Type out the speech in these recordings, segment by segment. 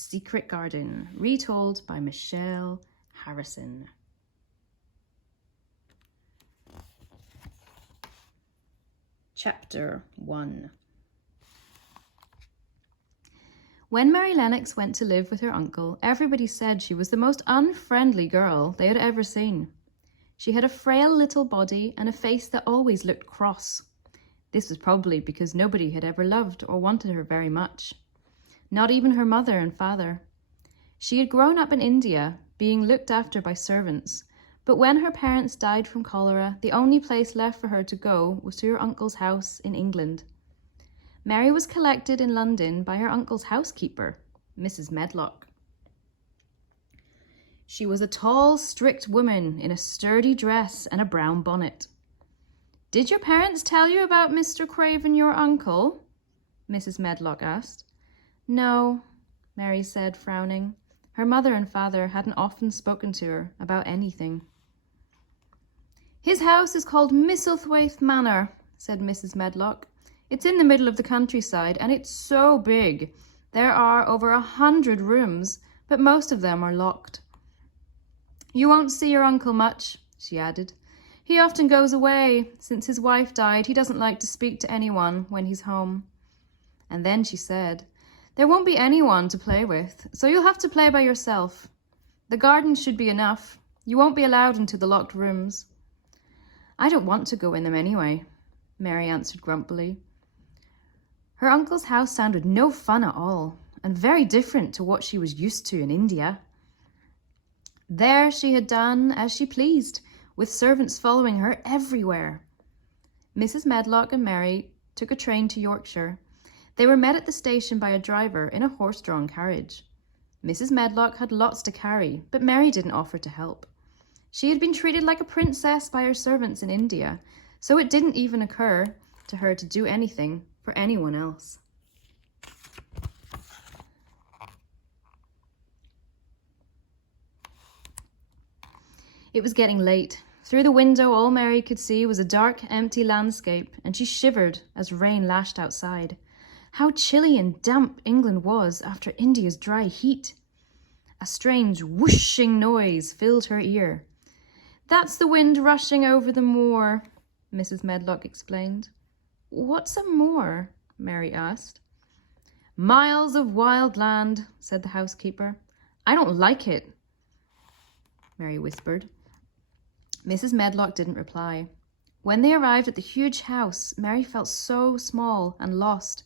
Secret Garden, retold by Michelle Harrison. Chapter 1. When Mary Lennox went to live with her uncle, everybody said she was the most unfriendly girl they had ever seen. She had a frail little body and a face that always looked cross. This was probably because nobody had ever loved or wanted her very much. Not even her mother and father. She had grown up in India, being looked after by servants, but when her parents died from cholera, the only place left for her to go was to her uncle's house in England. Mary was collected in London by her uncle's housekeeper, Mrs. Medlock. She was a tall, strict woman in a sturdy dress and a brown bonnet. "Did your parents tell you about Mr. Craven, your uncle?" Mrs. Medlock asked. "No," Mary said, frowning. Her mother and father hadn't often spoken to her about anything. "His house is called Misselthwaite Manor," said Mrs. Medlock. "It's in the middle of the countryside, and it's so big. There are over 100 rooms, but most of them are locked. You won't see your uncle much," she added. "He often goes away. Since his wife died, he doesn't like to speak to anyone when he's home." And then she said, "There won't be anyone to play with, so you'll have to play by yourself. The garden should be enough. You won't be allowed into the locked rooms." "I don't want to go in them anyway," Mary answered grumpily. Her uncle's house sounded no fun at all, and very different to what she was used to in India. There she had done as she pleased, with servants following her everywhere. Mrs. Medlock and Mary took a train to Yorkshire. They were met at the station by a driver in a horse-drawn carriage. Mrs. Medlock had lots to carry, but Mary didn't offer to help. She had been treated like a princess by her servants in India, so it didn't even occur to her to do anything for anyone else. It was getting late. Through the window, all Mary could see was a dark, empty landscape, and she shivered as rain lashed outside. How chilly and damp England was after India's dry heat. A strange whooshing noise filled her ear. "That's the wind rushing over the moor," Mrs. Medlock explained. "What's a moor?" Mary asked. "Miles of wild land," said the housekeeper. "I don't like it," Mary whispered. Mrs. Medlock didn't reply. When they arrived at the huge house, Mary felt so small and lost.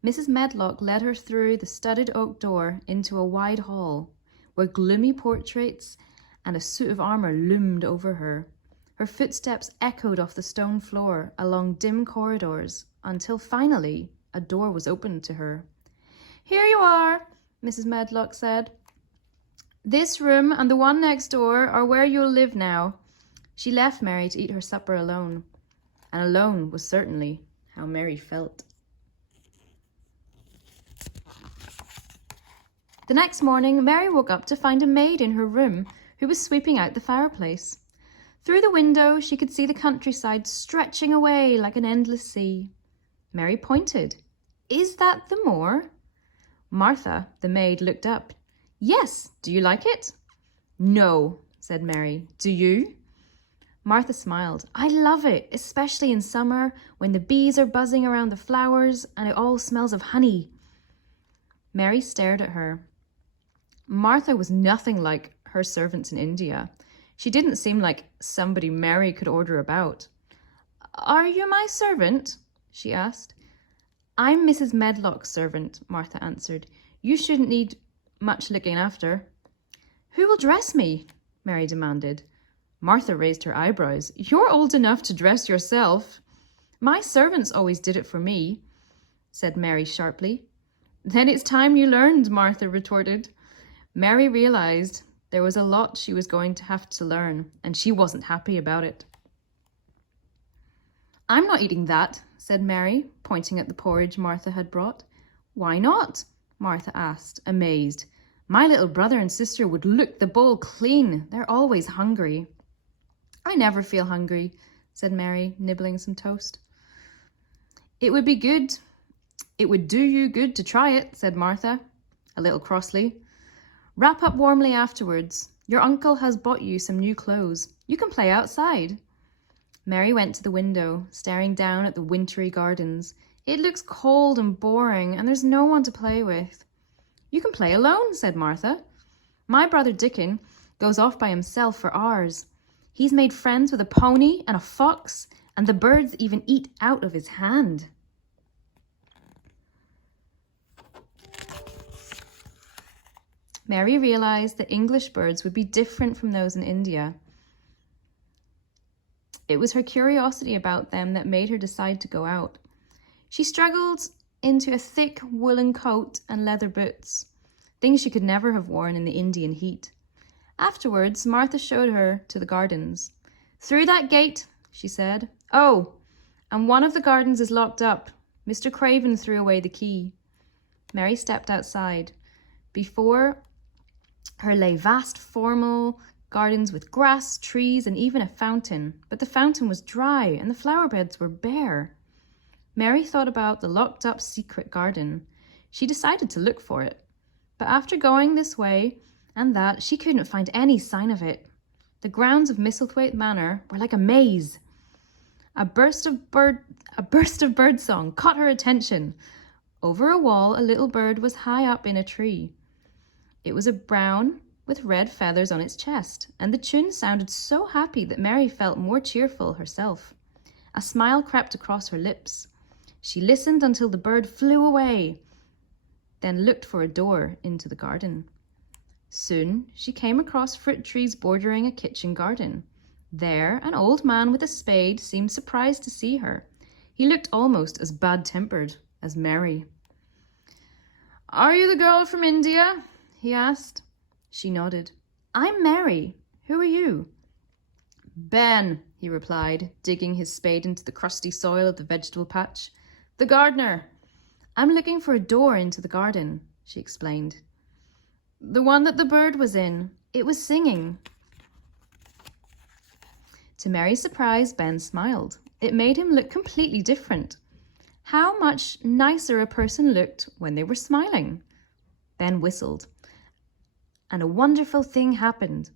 Mrs. Medlock led her through the studded oak door into a wide hall, where gloomy portraits and a suit of armour loomed over her. Her footsteps echoed off the stone floor along dim corridors until finally a door was opened to her. "Here you are," Mrs. Medlock said. "This room and the one next door are where you'll live now." She left Mary to eat her supper alone, and alone was certainly how Mary felt. The next morning, Mary woke up to find a maid in her room who was sweeping out the fireplace. Through the window, she could see the countryside stretching away like an endless sea. Mary pointed. "Is that the moor?" Martha, the maid, looked up. "Yes, do you like it?" "No," said Mary. "Do you?" Martha smiled. "I love it, especially in summer when the bees are buzzing around the flowers and it all smells of honey." Mary stared at her. Martha was nothing like her servants in India. She didn't seem like somebody Mary could order about. "Are you my servant?" she asked. "I'm Mrs. Medlock's servant," Martha answered. "You shouldn't need much looking after." "Who will dress me?" Mary demanded. Martha raised her eyebrows. "You're old enough to dress yourself." "My servants always did it for me," said Mary sharply. "Then it's time you learned," Martha retorted. Mary realized there was a lot she was going to have to learn, and she wasn't happy about it. "I'm not eating that," said Mary, pointing at the porridge Martha had brought. "Why not?" Martha asked, amazed. "My little brother and sister would lick the bowl clean. They're always hungry." "I never feel hungry," said Mary, nibbling some toast. "It would be good. It would do you good to try it," said Martha. a little crossly. "Wrap up warmly afterwards. Your uncle has bought you some new clothes. You can play outside." Mary went to the window, staring down at the wintry gardens. "It looks cold and boring, and there's no one to play with." "You can play alone," said Martha. "My brother Dickon goes off by himself for hours. He's made friends with a pony and a fox, and the birds even eat out of his hand." Mary realized that English birds would be different from those in India. It was her curiosity about them that made her decide to go out. She struggled into a thick woolen coat and leather boots, things she could never have worn in the Indian heat. Afterwards, Martha showed her to the gardens. "Through that gate," she said. "Oh, and one of the gardens is locked up. Mr. Craven threw away the key." Mary stepped outside. Before her lay vast, formal gardens with grass, trees, and even a fountain. But the fountain was dry and the flower beds were bare. Mary thought about the locked-up secret garden. She decided to look for it. But after going this way and that, she couldn't find any sign of it. The grounds of Misselthwaite Manor were like a maze. A burst of birdsong caught her attention. Over a wall, a little bird was high up in a tree. It was a brown with red feathers on its chest, and the tune sounded so happy that Mary felt more cheerful herself. A smile crept across her lips. She listened until the bird flew away, then looked for a door into the garden. Soon she came across fruit trees bordering a kitchen garden. There, an old man with a spade seemed surprised to see her. He looked almost as bad-tempered as Mary. "Are you the girl from India?" he asked. She nodded. "I'm Mary. Who are you?" "Ben," he replied, digging his spade into the crusty soil of the vegetable patch. "The gardener." "I'm looking for a door into the garden," she explained. "The one that the bird was in. It was singing." To Mary's surprise, Ben smiled. It made him look completely different. How much nicer a person looked when they were smiling. Ben whistled, and a wonderful thing happened.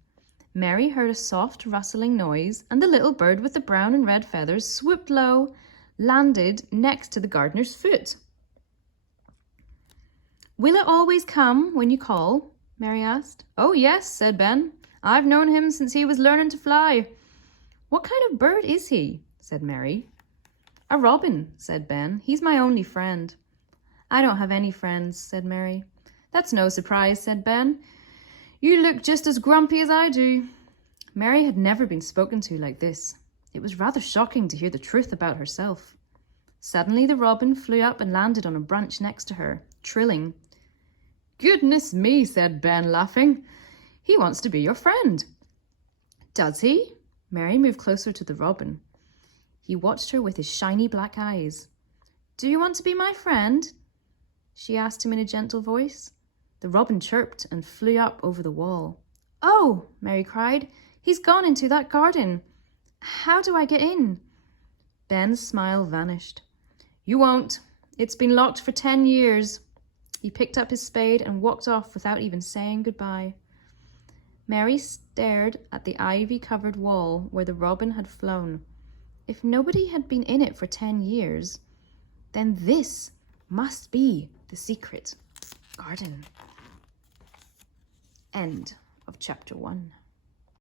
Mary heard a soft rustling noise, and the little bird with the brown and red feathers swooped low, landed next to the gardener's foot. "Will it always come when you call?" Mary asked. "Oh yes," said Ben. "I've known him since he was learning to fly." "What kind of bird is he?" said Mary. "A robin," said Ben. "He's my only friend." "I don't have any friends," said Mary. "That's no surprise," said Ben. "You look just as grumpy as I do." Mary had never been spoken to like this. It was rather shocking to hear the truth about herself. Suddenly the robin flew up and landed on a branch next to her, trilling. "Goodness me," said Ben, laughing. "He wants to be your friend." "Does he?" Mary moved closer to the robin. He watched her with his shiny black eyes. "Do you want to be my friend?" she asked him in a gentle voice. The robin chirped and flew up over the wall. "Oh," Mary cried, "he's gone into that garden. How do I get in?" Ben's smile vanished. "You won't. It's been locked for 10 years. He picked up his spade and walked off without even saying goodbye. Mary stared at the ivy-covered wall where the robin had flown. If nobody had been in it for 10 years, then this must be the secret garden. End of chapter 1.